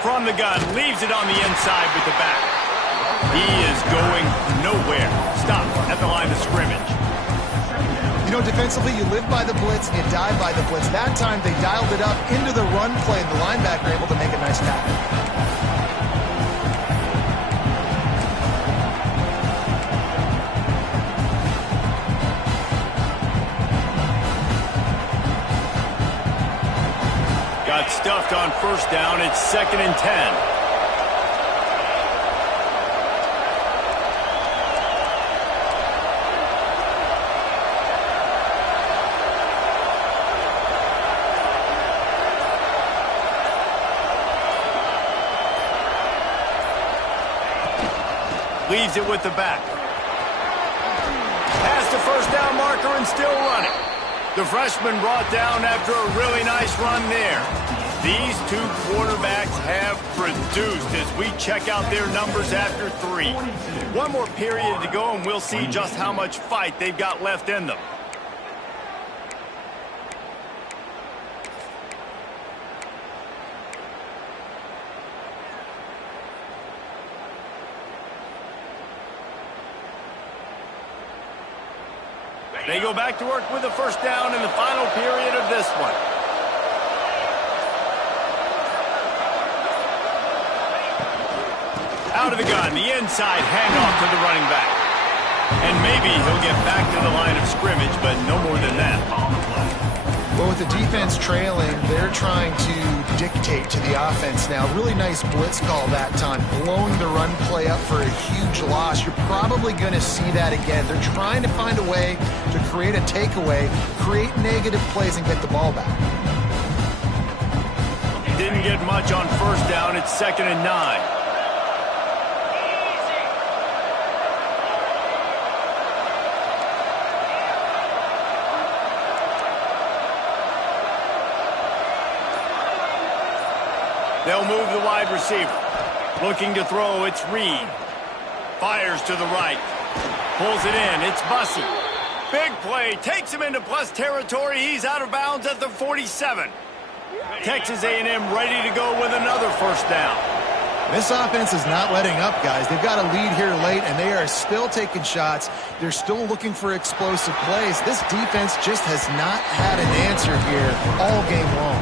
From the gun, leaves it on the inside with the back. He is going nowhere. Stopped at the line of scrimmage. You know, defensively, you live by the blitz, you die by the blitz. That time, they dialed it up into the run play, and the linebacker able to make a nice tackle. Got stuffed on 1st down. It's 2nd and 10. Leaves it with the back. Past the first down marker and still running. The freshman brought down after a really nice run there. These two quarterbacks have produced as we check out their numbers after 3. One more period to go and we'll see just how much fight they've got left in them. They go back to work with the first down in the final period of this one. Out of the gun, the inside handoff to the running back. And maybe he'll get back to the line of scrimmage, but no more than that. Well, with the defense trailing, they're trying to dictate to the offense now. Really nice blitz call that time, blowing the run play up for a huge loss. You're probably going to see that again. They're trying to find a way to create a takeaway, create negative plays, and get the ball back. Didn't get much on first down. It's 2nd and 9. They'll move the wide receiver. Looking to throw, it's Reed. Fires to the right. Pulls it in, it's Bussey. Big play, takes him into plus territory. He's out of bounds at the 47. Texas A&M ready to go with another first down. This offense is not letting up, guys. They've got a lead here late, and they are still taking shots. They're still looking for explosive plays. This defense just has not had an answer here all game long.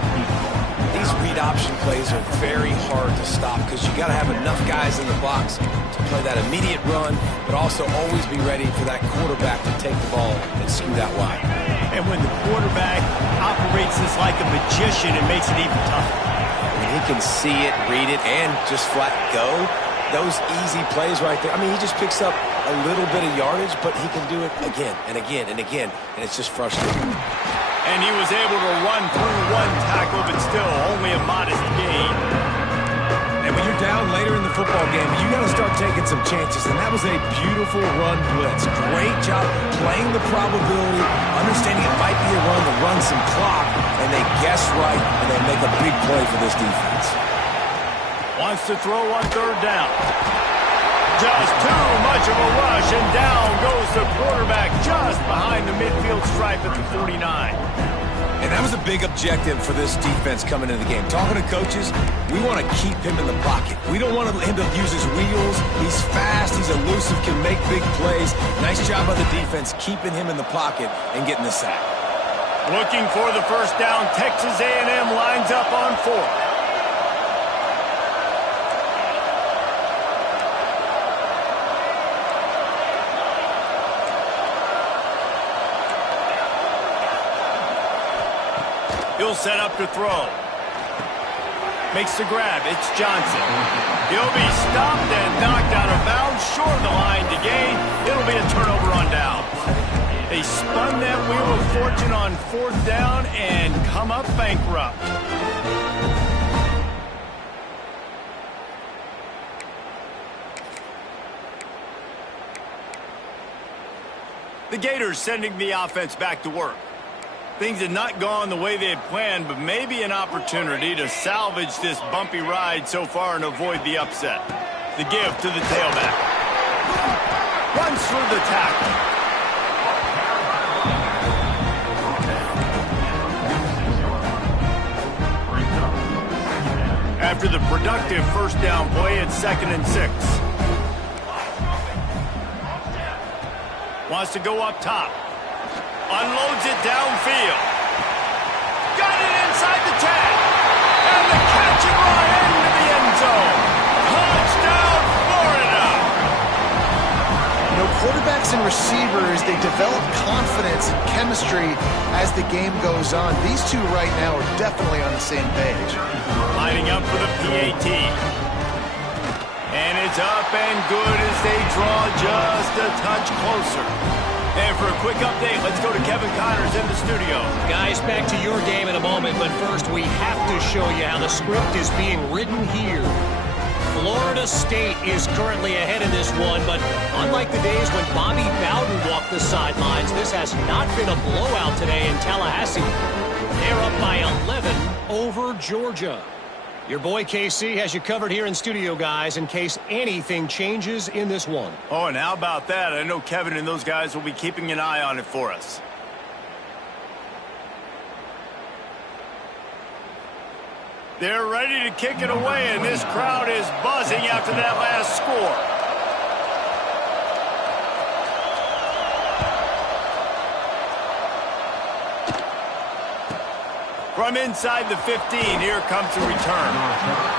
These read option plays are very hard to stop because you got to have enough guys in the box to play that immediate run, but also always be ready for that quarterback to take the ball and scoot out wide. And when the quarterback operates this like a magician, it makes it even tougher. I mean, he can see it, read it, and just flat go. Those easy plays right there. I mean, he just picks up a little bit of yardage, but he can do it again and again and again, and it's just frustrating. And he was able to run through one tackle, but still only a modest gain. And when you're down later in the football game, you got to start taking some chances, and that was a beautiful run blitz. Great job playing the probability, understanding it might be a run to run some clock, and they guess right, and they make a big play for this defense. Wants to throw on 3rd down. Just too much of a rush, and down goes the quarterback just behind the midfield stripe at the 49. And that was a big objective for this defense coming into the game. Talking to coaches, we want to keep him in the pocket. We don't want him to use his wheels. He's fast, he's elusive, can make big plays. Nice job by the defense keeping him in the pocket and getting the sack. Looking for the first down, Texas A&M lines up on 4th. He'll set up to throw. Makes the grab. It's Johnson. He'll be stopped and knocked out of bounds. Short of the line to gain. It'll be a turnover on down. They spun that wheel of fortune on 4th down and come up bankrupt. The Gators sending the offense back to work. Things had not gone the way they had planned, but maybe an opportunity to salvage this bumpy ride so far and avoid the upset. The give to the tailback. Runs through the tackle. After the productive first down play, it's 2nd and 6. Wants to go up top. Unloads it downfield. Got it inside the 10. And the catch and run into the end zone. Touchdown, Florida. You know, quarterbacks and receivers, they develop confidence and chemistry as the game goes on. These two right now are definitely on the same page. Lining up for the PAT. And it's up and good as they draw just a touch closer. And for a quick update, let's go to Kevin Connors in the studio. Guys, back to your game in a moment, but first we have to show you how the script is being written here. Florida State is currently ahead in this one, but unlike the days when Bobby Bowden walked the sidelines, this has not been a blowout today in Tallahassee. They're up by 11 over Georgia. Your boy KC has you covered here in studio, guys, in case anything changes in this one. Oh, and how about that? I know Kevin and those guys will be keeping an eye on it for us. They're ready to kick it away, and this crowd is buzzing after that last score. From inside the 15, here comes the return.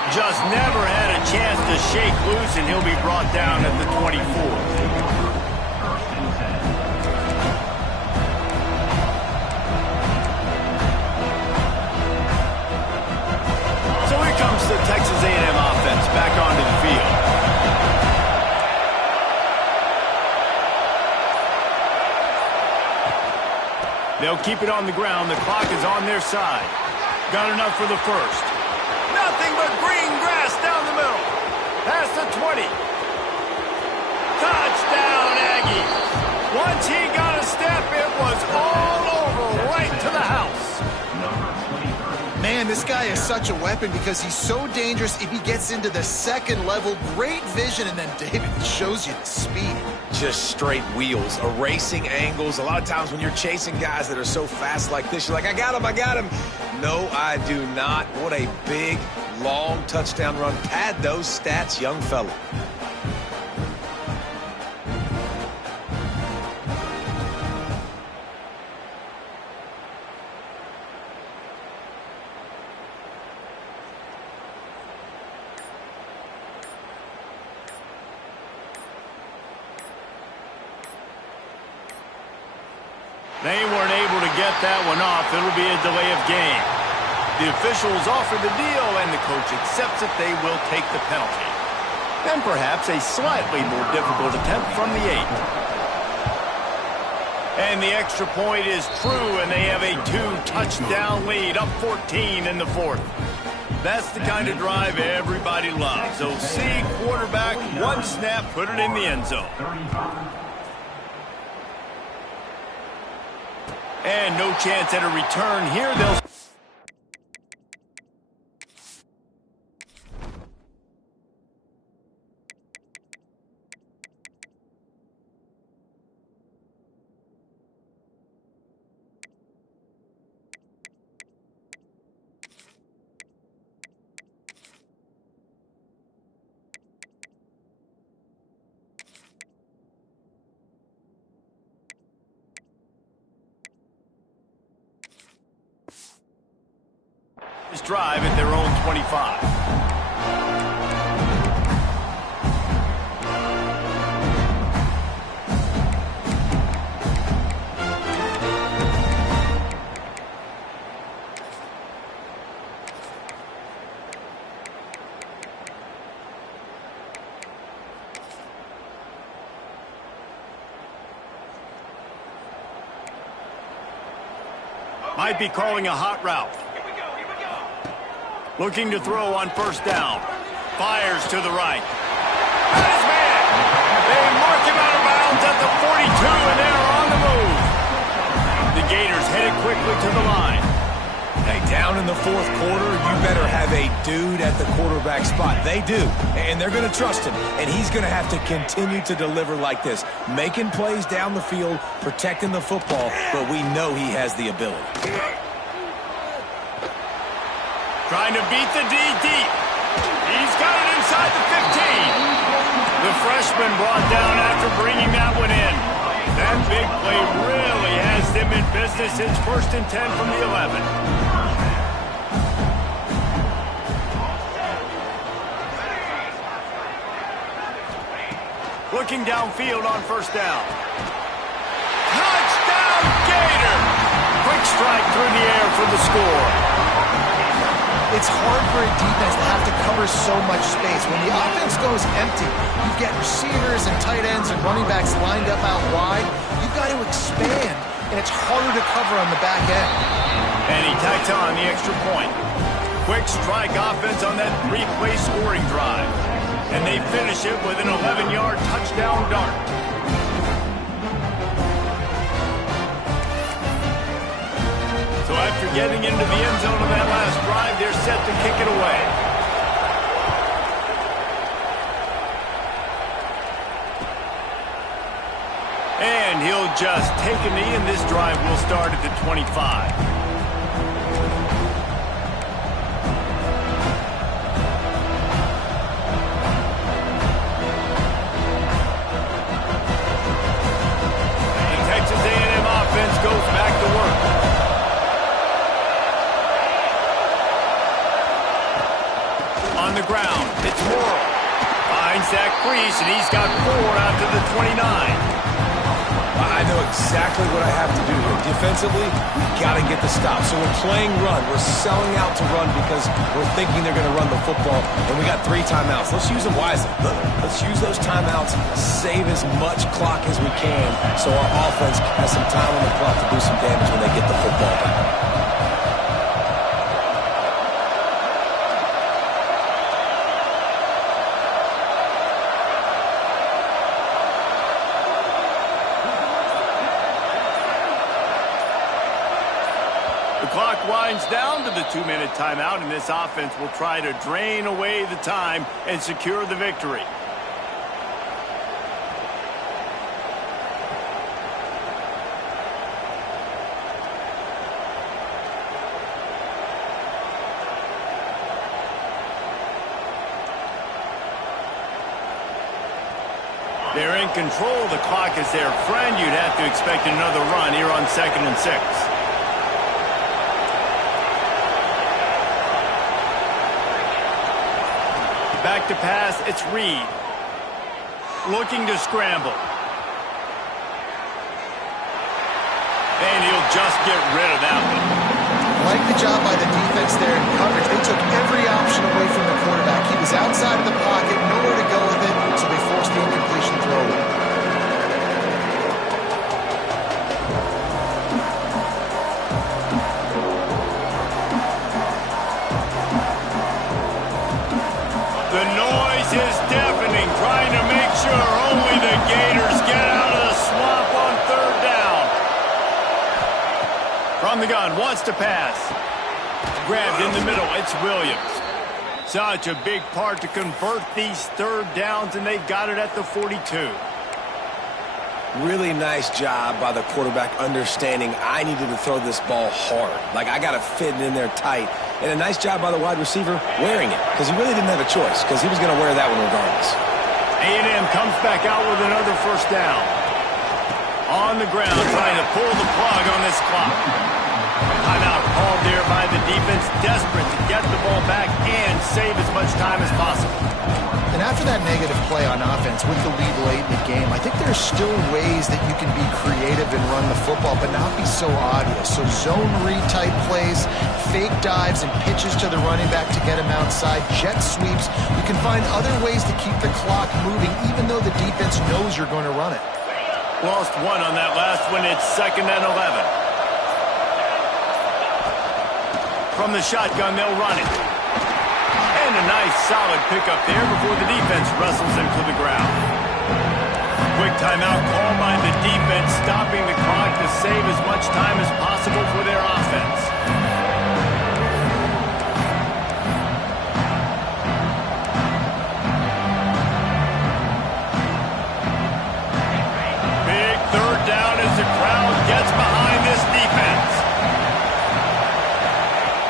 Just never had a chance to shake loose, and he'll be brought down at the 24. The Texas A&M offense back onto the field. They'll keep it on the ground. The clock is on their side. Got enough for the first. Nothing but green grass down the middle. Past the 20. Touchdown, Aggies. Once he got a step, it was all over right to the house. Man, this guy is such a weapon because he's so dangerous if he gets into the second level. Great vision, and then David shows you the speed. Just straight wheels, erasing angles. A lot of times when you're chasing guys that are so fast like this, you're like, I got him. No, I do not. What a big, long touchdown run. Pad those stats, young fella. They weren't able to get that one off. It'll be a delay of game. The officials offer the deal, and the coach accepts it. They will take the penalty. And perhaps a slightly more difficult attempt from the 8. And the extra point is true, and they have a 2-touchdown lead, up 14 in the 4th. That's the kind of drive everybody loves. OC, quarterback, one snap, put it in the end zone. And no chance at a return here. They'll... drive at their own 25. Might be calling a hot route. Looking to throw on first down. Fires to the right. That is man. They mark him out of bounds at the 42, and they're on the move. The Gators headed quickly to the line. Hey, down in the 4th quarter, you better have a dude at the quarterback spot. They do, and they're going to trust him, and he's going to have to continue to deliver like this, making plays down the field, protecting the football, but we know he has the ability. Trying to beat the D deep. He's got it inside the 15. The freshman brought down after bringing that one in. That big play really has them in business. It's 1st and 10 from the 11. Looking downfield on first down. Touchdown, Gator! Quick strike through the air for the score. It's hard for a defense to have to cover so much space. When the offense goes empty, you get receivers and tight ends and running backs lined up out wide. You've got to expand, and it's harder to cover on the back end. And he tacks on the extra point. Quick strike offense on that 3-play scoring drive. And they finish it with an 11-yard touchdown dart. So after getting into the end zone of that last drive, they're set to kick it away. And he'll just take a knee, and this drive will start at the 25. The Texas A&M offense goes back to work. On the ground, it's Morrill. Finds that crease, and he's got 4 out to the 29. I know exactly what I have to do here. Defensively, we've got to get the stop. So we're playing run. We're selling out to run because we're thinking they're going to run the football, and we got 3 timeouts. Let's use them wisely. Let's use those timeouts, save as much clock as we can so our offense has some time on the clock to do some damage when they get the football back. The clock winds down to the 2-minute timeout, and this offense will try to drain away the time and secure the victory. They're in control. The clock is their friend. You'd have to expect another run here on 2nd and 6. Back to pass, it's Reed. Looking to scramble. And he'll just get rid of that one. Like the job by the defense there in coverage. They took every option away from the quarterback. He was outside of the pocket, nowhere to go with it, so they forced the incompletion throw away. The noise is deafening, trying to make sure only the Gators get out of the swamp on 3rd down. From the gun, wants to pass. Grabbed in the middle, it's Williams. Such a big part to convert these 3rd downs, and they've got it at the 42. Really nice job by the quarterback understanding I needed to throw this ball hard. Like, I got to fit it in there tight. And a nice job by the wide receiver wearing it, because he really didn't have a choice, because he was going to wear that one regardless. A&M comes back out with another 1st down. On the ground, trying to pull the plug on this clock. Timeout called there by the defense, desperate to get the ball back and save as much time as possible. And after that negative play on offense with the lead late in the game, I think there's still ways that you can be creative and run the football, but not be so obvious. So zone read type plays, fake dives and pitches to the running back to get him outside, jet sweeps. You can find other ways to keep the clock moving, even though the defense knows you're going to run it. Lost 1 on that last one. It's 2nd and 11. From the shotgun, they'll run it. And a nice solid pickup there before the defense wrestles him to the ground. Quick timeout called by the defense, stopping the clock to save as much time as possible for their offense. Big 3rd down as the crowd gets behind this defense.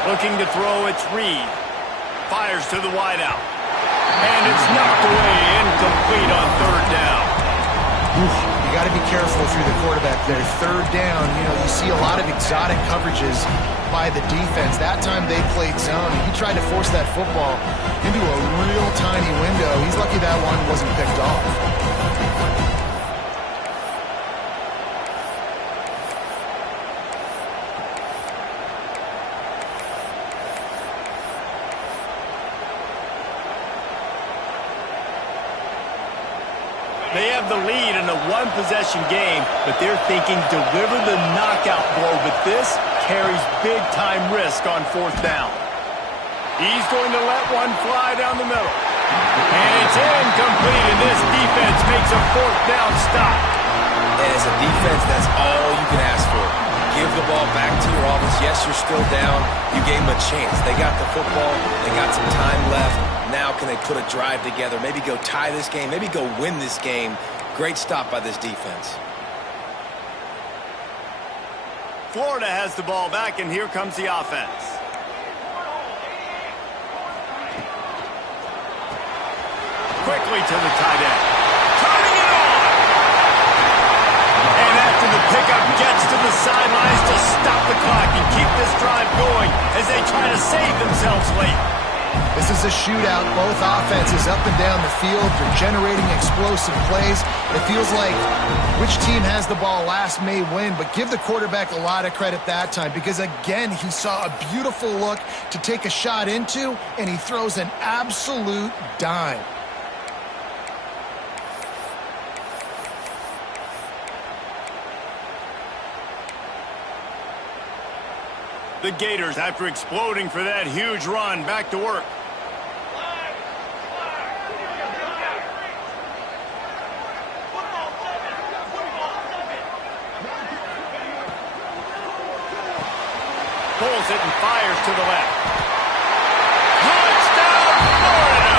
Looking to throw, it's Reed. Fires to the wideout. And it's knocked away, incomplete on 3rd down. You got to be careful if you're the quarterback there. 3rd down, you see a lot of exotic coverages by the defense. That time they played zone, and he tried to force that football into a real tiny window. He's lucky that one wasn't picked off. They have the lead in a 1-possession game, but they're thinking deliver the knockout blow, but this carries big-time risk on 4th down. He's going to let one fly down the middle. And it's incomplete, and this defense makes a fourth down stop. And as a defense, that's all you can ask for. Give the ball back to your offense. Yes, you're still down. You gave them a chance. They got the football. They got some time left. Now can they put a drive together? Maybe go tie this game. Maybe go win this game. Great stop by this defense. Florida has the ball back, and here comes the offense. Quickly to the tight end. Turning it on! And after the pickup gets to the sidelines to stop the clock and keep this drive going as they try to save themselves late. This is a shootout. Both offenses up and down the field. They're generating explosive plays. It feels like which team has the ball last may win, but give the quarterback a lot of credit that time because, again, he saw a beautiful look to take a shot into, and he throws an absolute dime. The Gators, after exploding for that huge run, back to work. Pulls it and fires to the left. Touchdown, Florida!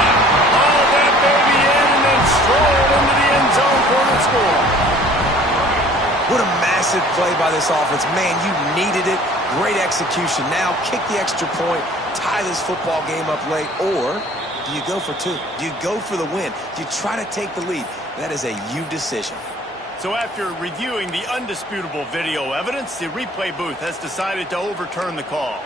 All that baby in and then strolled into the end zone for the score. What a massive play by this offense. Man, you needed it. Great execution. Now kick the extra point, tie this football game up late, or do you go for two? Do you go for the win? Do you try to take the lead? That is a you decision. So after reviewing the undisputable video evidence, the replay booth has decided to overturn the call.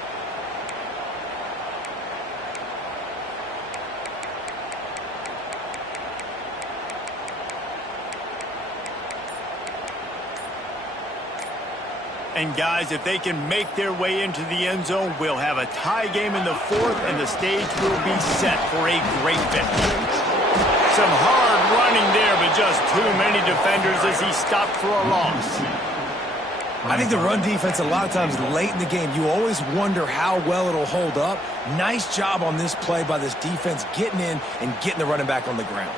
And guys, if they can make their way into the end zone, we'll have a tie game in the fourth, and the stage will be set for a great finish. Some hard running there, but just too many defenders as he stopped for a loss. I think the run defense, a lot of times late in the game, you always wonder how well it'll hold up. Nice job on this play by this defense, getting in and getting the running back on the ground.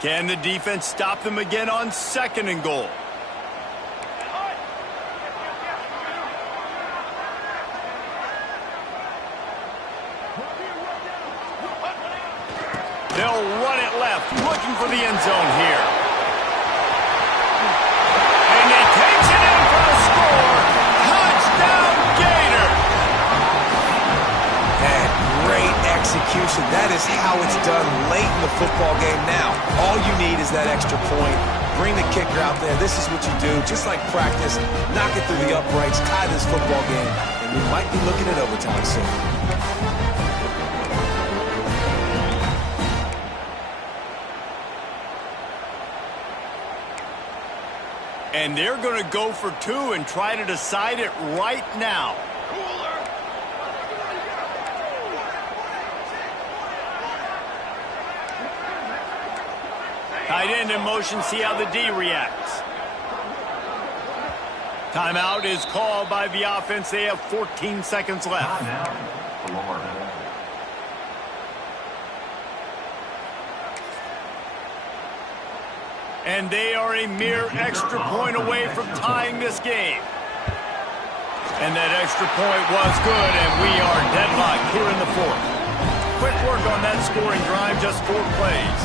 Can the defense stop them again on 2nd and goal? They'll run it left, looking for the end zone here. And he takes it in for a score. Touchdown, Gator! And great execution. That is how it's done late in the football game. Now, all you need is that extra point. Bring the kicker out there. This is what you do. Just like practice, knock it through the uprights, tie this football game, and we might be looking at overtime soon. And they're going to go for two and try to decide it right now. Tight end in motion, see how the D reacts. Timeout is called by the offense. They have 14 seconds left. And they are a mere extra point away from tying this game. And that extra point was good, and we are deadlocked here in the fourth. Quick work on that scoring drive, just 4 plays.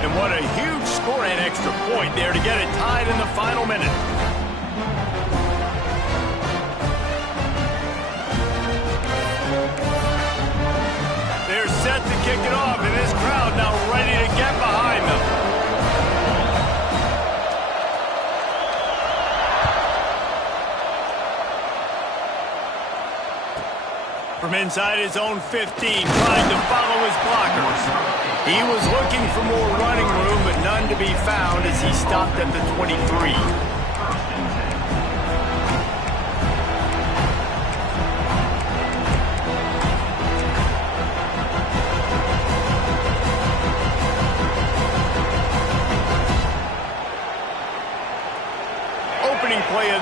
And what a huge score and extra point there to get it tied in the final minute. They're set to kick it off, and this crowd now ready to get behind them. From inside his own 15, trying to follow his blockers. He was looking for more running room, but none to be found as he stopped at the 23.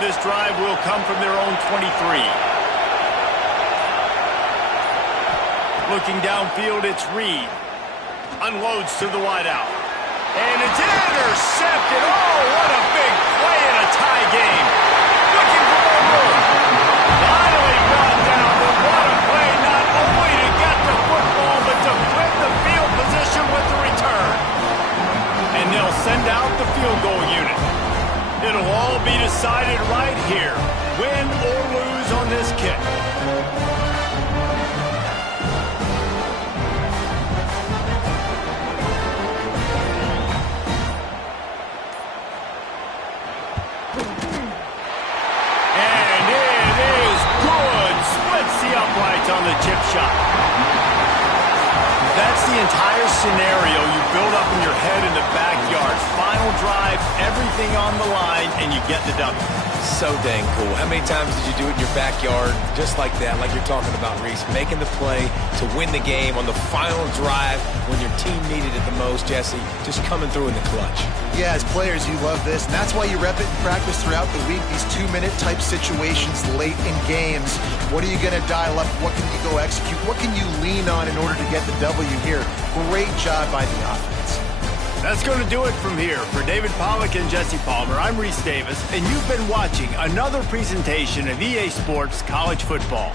this drive will come from their own 23. Looking downfield, it's Reed. Unloads to the wideout. And it's intercepted. Oh, what a big play in a tie game. Looking for more room. Finally brought down, but what a play not only to get the football, but to flip the field position with the return. And they'll send out the field goal unit. It'll all be decided right here, win or lose on this kick. On the chip shot. That's the entire scenario you build up in your head in the backyard. Final drive, everything on the line, and you get the W. So dang cool. How many times did you do it in your backyard just like that, like you're talking about, Reese? Making the play to win the game on the final drive when your team needed it the most, Jesse. Just coming through in the clutch. Yeah, as players, you love this, and that's why you rep it in practice throughout the week, these 2-minute type situations late in games. What are you going to dial up? What can you go execute? What can you lean on in order to get the W here? Great job by the offense. That's going to do it from here. For David Pollack and Jesse Palmer, I'm Reese Davis, and you've been watching another presentation of EA Sports College Football.